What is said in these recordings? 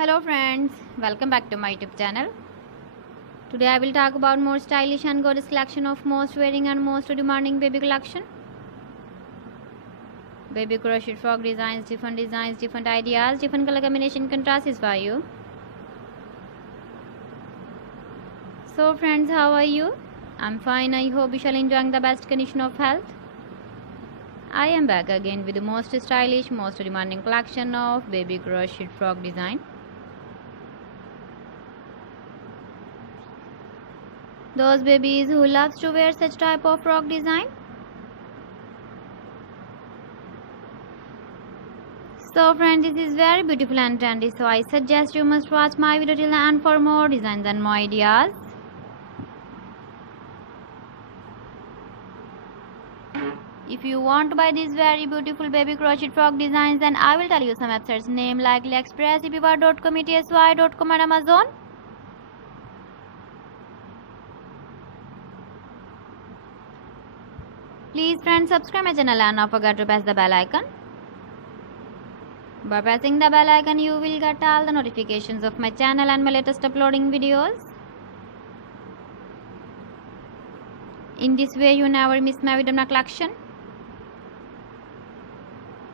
Hello friends, welcome back to my YouTube channel. Today I will talk about more stylish and gorgeous collection of most wearing and most demanding baby collection. Baby crochet frog designs, different ideas, different color combination contrasts for you. So friends, how are you? I'm fine. I hope you shall enjoying the best condition of health. I am back again with the most stylish, most demanding collection of baby crochet frog design. Those babies who loves to wear such type of frog design. So friends, this is very beautiful and trendy, so I suggest you must watch my video till the end for more designs and more ideas. If you want to buy these very beautiful baby crochet frog designs, then I will tell you some websites name like AliExpress, eBay.com, ETSY.com and Amazon. Please friends, subscribe my channel and not forget to press the bell icon. By pressing the bell icon, you will get all the notifications of my channel and my latest uploading videos. In this way, you never miss my video collection.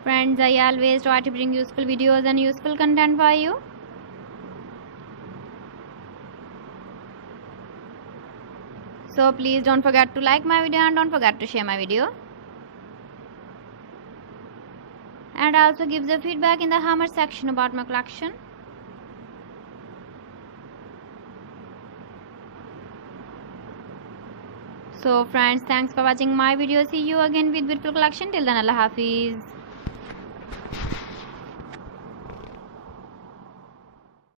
Friends, I always try to bring useful videos and useful content for you. So please don't forget to like my video and don't forget to share my video. And also give the feedback in the comment section about my collection. So friends, thanks for watching my video. See you again with beautiful collection. Till then, Allah Hafiz.